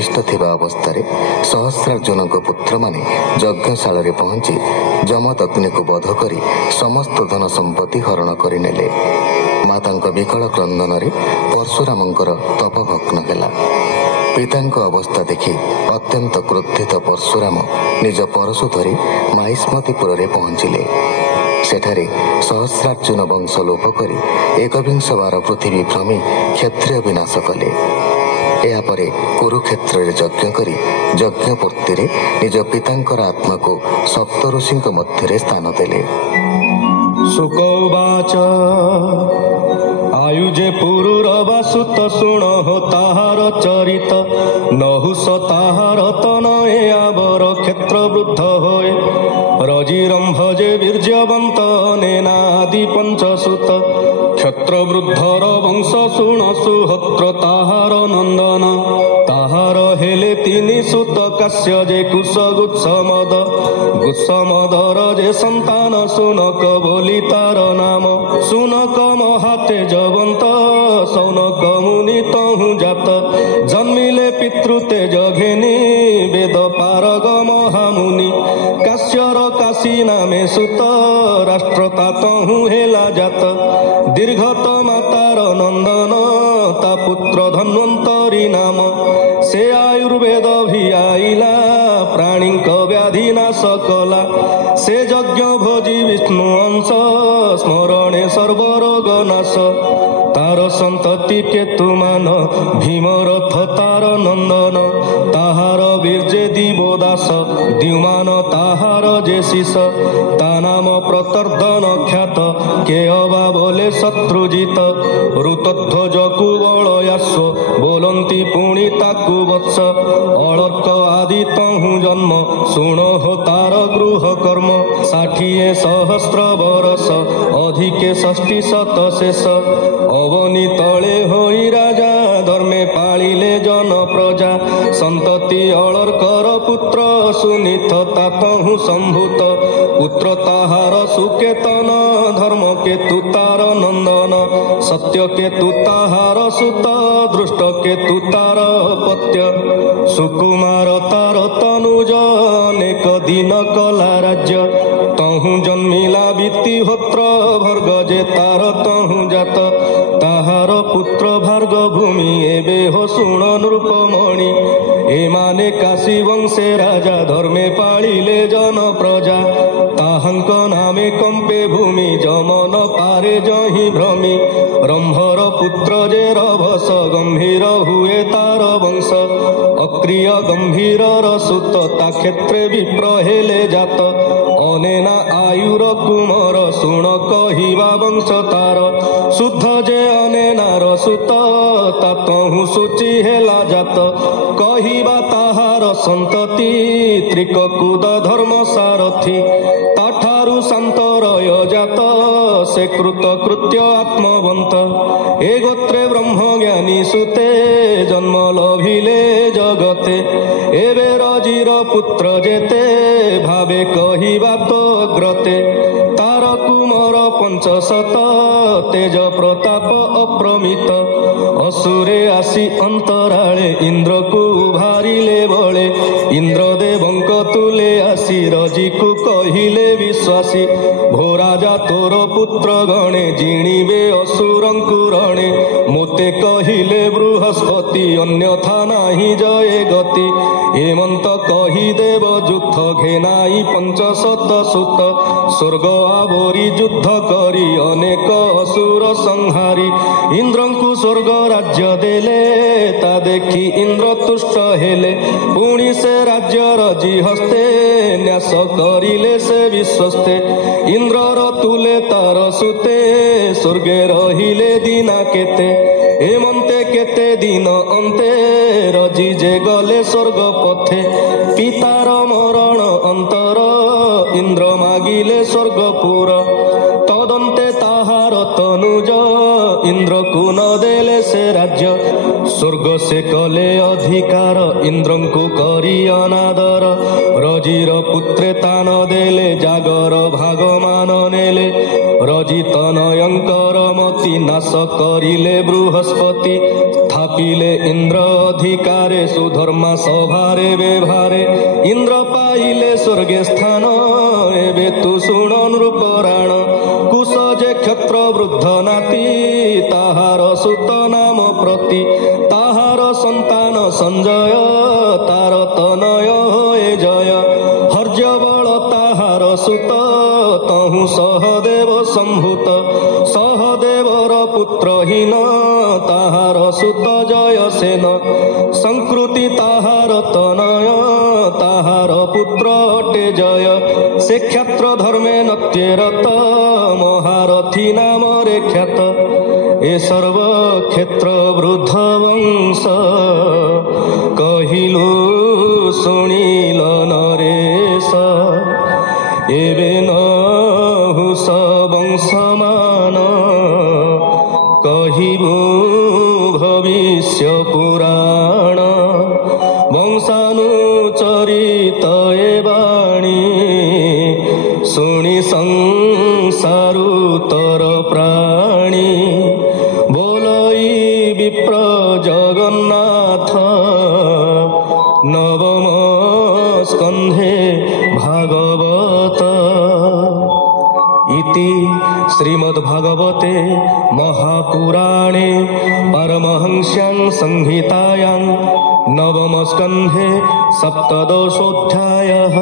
प्रविष्ट थिबा अवस्था सहस्रार्जुन पुत्र माने यज्ञशाला पहुंची जमदग्नि को बध करी समस्त धन संपत्ति हरण करनेले। माता विकल क्रंदन परशुरामंकर तप भग्न हेला। पितांक अवस्था देखि अत्यंत क्रोधित परशुराम निज परशु धरी माहिष्मतीपुर में पहुंचिले। सेठारे सहस्रार्जुन वंश लोप करी 21 बार पृथ्वी भ्रमी क्षत्रिय विनाश कले। यापर कुरुक्षेत्र में यज्ञ करी यज्ञपूर्ति निज पितांकर आत्मा को सप्त ऋषि मध्य स्थान देले। सुकौवाच आयुजे पुरुरवासुत शुण हो ताहार चरित नहुष ताहार तनये आवर क्षेत्र वृद्ध होए रजिरम भजे वीर्यवंत नेनादि पंचसुत क्षत्र वृद्धर वंश शुण सुहत्र ताहार नंदन ताहार हेले तिनि सुत काश्य जे कुश गुत्समद गुत्समदर जे संतान सुनक बोली तार नाम सुनक महाते जवंत सौनक मुनि तहु जात जन्मिले पितृतेज घेनी वेद पारग महामुनि काश्यर काशी नामे सुत राष्ट्रता तहु हेला जात दीर्घतमा तार नंदन ता पुत्र धन्वंतरी नाम से आयुर्वेद भी आइला प्राणीक व्याधि नाश कला से यज्ञ भोजी विष्णु अंश स्मरणे सर्वरोग नाश तार संतति केतुमान भीमरथ तार नंदन ताहार वीर्जे दिवोदास द्युमान ताहार जे शिष ता नाम प्रतर्दन ख्यात के अबा बोले शत्रुजित ऋतध्वज कुबलयास्व बोलंती पुणी ताकु वत्स अलर्क आदि तहु जन्म शुण हो तार गृह कर्म 60 सहस्र बरस अधिके 60 शत शेष अवनी तले होई राजा धर्मे पालिले जन प्रजा संतति अलर्कर पुत्र सुनिथ तातहु संभूत पुत्र ताहार सुकेतन धर्म केतु तार नंदन सत्य केतु ताहार सुत दृष्ट केतु तार पत्य सुकुमार तार तनुज अनेक दिन कला राज्य तहु जन्मिला बीती होत्र भर्ग जे तार तहु जात ताहार पुत्र भार्ग भूमि एबे हो शुण नृपमणि एमाने काशी वंशे राजा धर्मे पालिले जन प्रजा ताहंक नामे कंपे भूमि जमन पारे जहि भ्रमी रंभर पुत्र जे रभस गंभीर हुए तार वंश अक्रिय गंभीर सुत ता क्षेत्रे विप्र हेले जात अनेना आयुर कुमार शुण कहिबा वंश तार शुद्ध जे अनेनार सुत ता तहु सूची हेला जात कहिबा ताहार संतति त्रिककुद धर्म सारथी ताठारु शांतरय जात से कृत कृत्य आत्मवंत ए गोत्रे ब्रह्म ज्ञानी सुते जन्म लभिले जगते एबे रजिर पुत्र जेते भावे कहिबा तो अग्रते तार कुमार 500 तेज प्रताप अप्रमित असुरे आसी अंतराळे इंद्र को भारिले बळे इंद्रदेवंक तुले आसी रजी को कहिले विश्वासी भो राजा तोर पुत्र गणे जिणिबे असुरंकु रणे मोते कहिले बृहस्पति अन्यथा नाही जये गति हेमंत कही देव युद्ध घेनाई 500 सुत स्वर्ग आवरी युद्ध करी अनेक असुर संहारी इंद्रंकु स्वर्ग राज्य देले ता देखी इंद्र तुष्ट हेले पुणी से राज्य रजी हस्ते न्यास करिले से विश्वस्ते इंद्रर तुले तार सुते स्वर्गे रहिले दीना केते हेमंते केते दिन अंते रजी जे गले स्वर्ग पथे पितार मरण अंतर इंद्र मागिले स्वर्गपुर तदंते ताहार तनुज इंद्र को न देले से राज्य स्वर्ग से कले अधिकार इंद्रंकु करी अनादर रजिर पुत्रे तान देले जागर भागमान नेले रजित नयंकर मति नाश करिले बृहस्पति स्थापिले इंद्र अधिकारे सुधर्मा सभारे व्यवहारे इंद्र पाइले स्वर्गे स्थान एबे तु शुण नृपराण कुश जे क्षत्र वृद्ध नाती ताहार सुत नाम प्रति ताहार संतान संजय तार तनय होए जय हर्य बल ताहार सुत तहु सहदेव संभूत सहदेवर पुत्रहीन ताहार सुत जयसेन संकृति ताहार तनय ताहार पुत्र अटे जय से क्षत्र धर्मे नत्यरत महारथी नामरे ख्यात ए सर्व क्षेत्र वृद्ध वंश कहिलु शुणिल नरेश एबे नहुष वंशमान कहिबु भविष्य पुराण वंशानुचरित ए बाणी शुणि संसारुतर प्राणी बोलई विप्र जगन्नाथ नवम स्कंधे भागवत इति श्रीमद्भागवते महापुराणे परमहंस्यां संहितायां नवम स्कंधे सप्तदशोऽध्यायः।